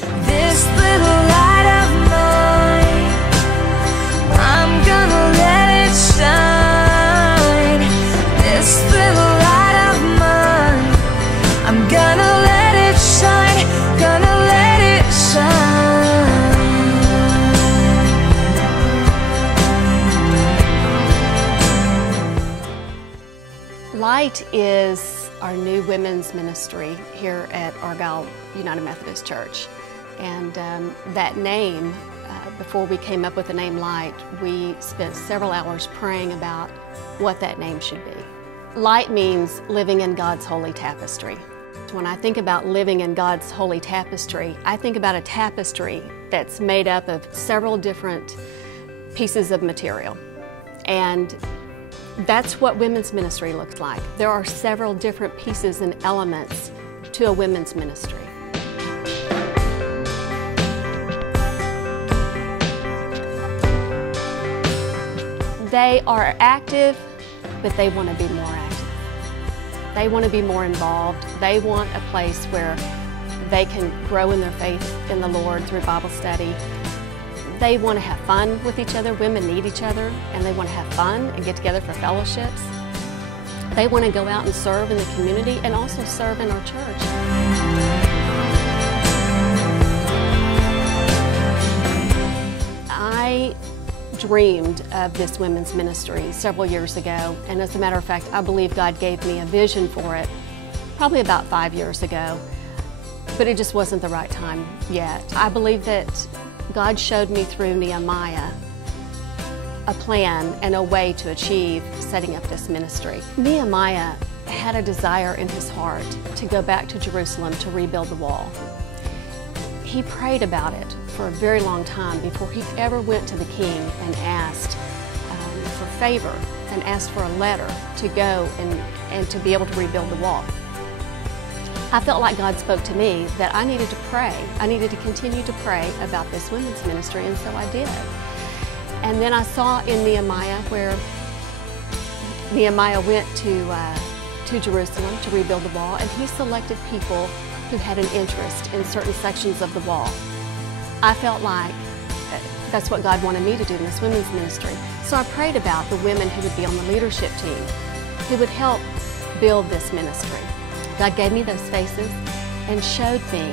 This little light of mine, I'm gonna let it shine. This little light of mine, I'm gonna let it shine, gonna let it shine. Light is our new women's ministry here at Argyle United Methodist Church. And that name, before we came up with the name Light, we spent several hours praying about what that name should be. Light means living in God's holy tapestry. When I think about living in God's holy tapestry, I think about a tapestry that's made up of several different pieces of material. And that's what women's ministry looks like. There are several different pieces and elements to a women's ministry. They are active, but they want to be more active. They want to be more involved. They want a place where they can grow in their faith in the Lord through Bible study. They want to have fun with each other. Women need each other, and they want to have fun and get together for fellowships. They want to go out and serve in the community and also serve in our church. I dreamed of this women's ministry several years ago, and as a matter of fact, I believe God gave me a vision for it probably about 5 years ago, but it just wasn't the right time yet. I believe that God showed me through Nehemiah a plan and a way to achieve setting up this ministry. Nehemiah had a desire in his heart to go back to Jerusalem to rebuild the wall. He prayed about it for a very long time before he ever went to the king and asked for favor and asked for a letter to go and to be able to rebuild the wall. I felt like God spoke to me that I needed to pray. I needed to continue to pray about this women's ministry, and so I did. And then I saw in Nehemiah where Nehemiah went to Jerusalem to rebuild the wall, and he selected people who had an interest in certain sections of the wall. I felt like that's what God wanted me to do in this women's ministry. So I prayed about the women who would be on the leadership team, who would help build this ministry. God gave me those faces and showed me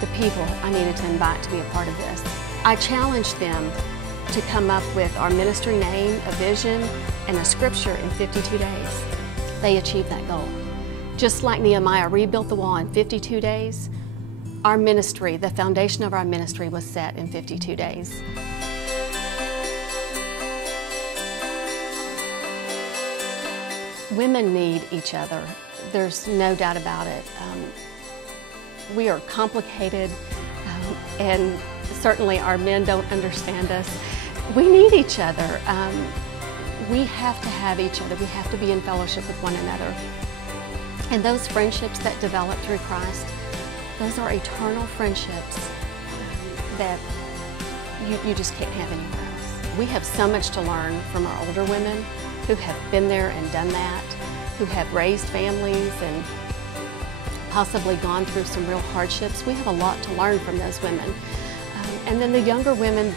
the people I needed to invite to be a part of this. I challenged them to come up with our ministry name, a vision, and a scripture in 52 days. They achieved that goal. Just like Nehemiah rebuilt the wall in 52 days, our ministry, the foundation of our ministry, was set in 52 days. Women need each other. There's no doubt about it. We are complicated, and certainly our men don't understand us. We need each other. We have to have each other. We have to be in fellowship with one another. And those friendships that develop through Christ, those are eternal friendships that you just can't have anywhere else. We have so much to learn from our older women who have been there and done that, who have raised families and possibly gone through some real hardships. We have a lot to learn from those women. And then the younger women,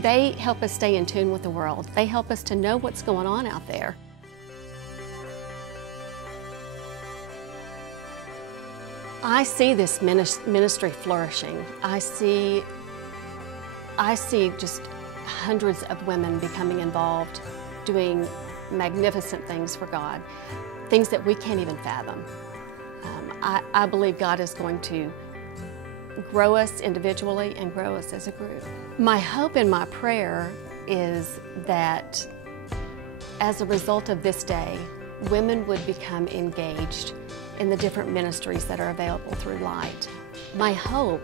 they help us stay in tune with the world. They help us to know what's going on out there. I see this ministry flourishing. I see just hundreds of women becoming involved, doing magnificent things for God, things that we can't even fathom. I believe God is going to grow us individually and grow us as a group. My hope and my prayer is that as a result of this day, women would become engaged in the different ministries that are available through Light. My hope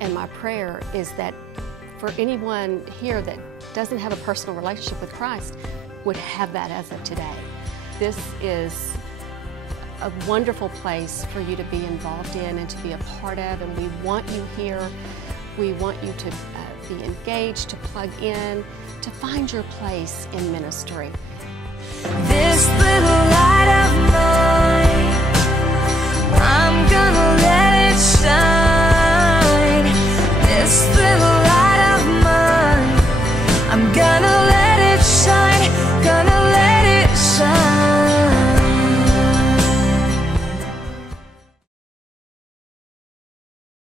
and my prayer is that for anyone here that doesn't have a personal relationship with Christ would have that as of today. This is a wonderful place for you to be involved in and to be a part of, and we want you here. We want you to be engaged, to plug in, to find your place in ministry.